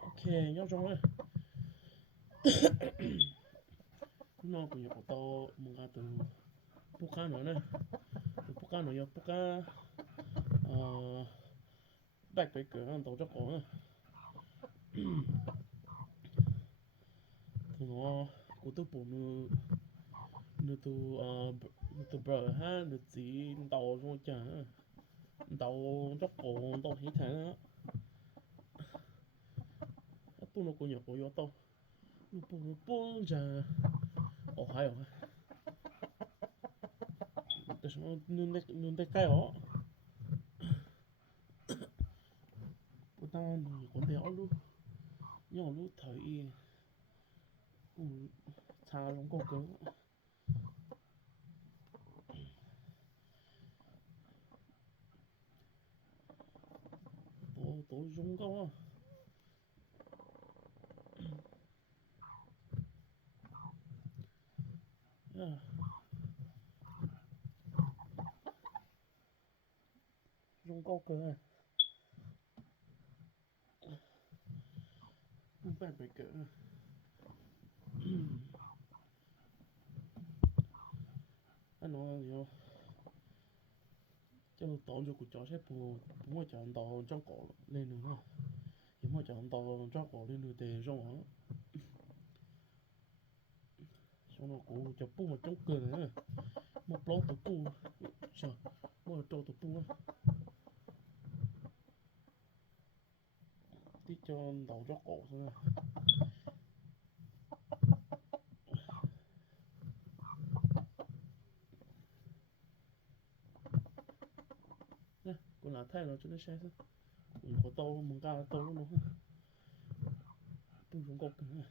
ok nhóc trong ấy nó cũng có to một cái từ puka nữa này từ puka nữa yo puka backpacker nó tổ cho cổ này thì nó của tôi bổ nữa nữa từ từ bờ ha nữa chỉ tàu trong chả tàu cho cổ tàu hết thế đó tôi nó cũng nhỏ của yo tàu nó bung ra ở hai ở 그래서 눈대 까요. 보통 건데 얼루 영루 더이 장을 거 그. 또 좋은가 와. 야, 좋은가 그. 빨리 그. anh nói yo cho tao cho cuộc trò sẽ bù bù mà chọn tao trong cổ lên nữa thì mà chọn tao trong cổ lên nữa thì xong hả xong nó cổ cho bù mà trong cửa nữa một lỗ tụ bù chờ một trâu tụ bù tí cho tao cho cổ thôi nè còn là thay nó cho nó xe có tao mong ca tao nó bù trong cổ nữa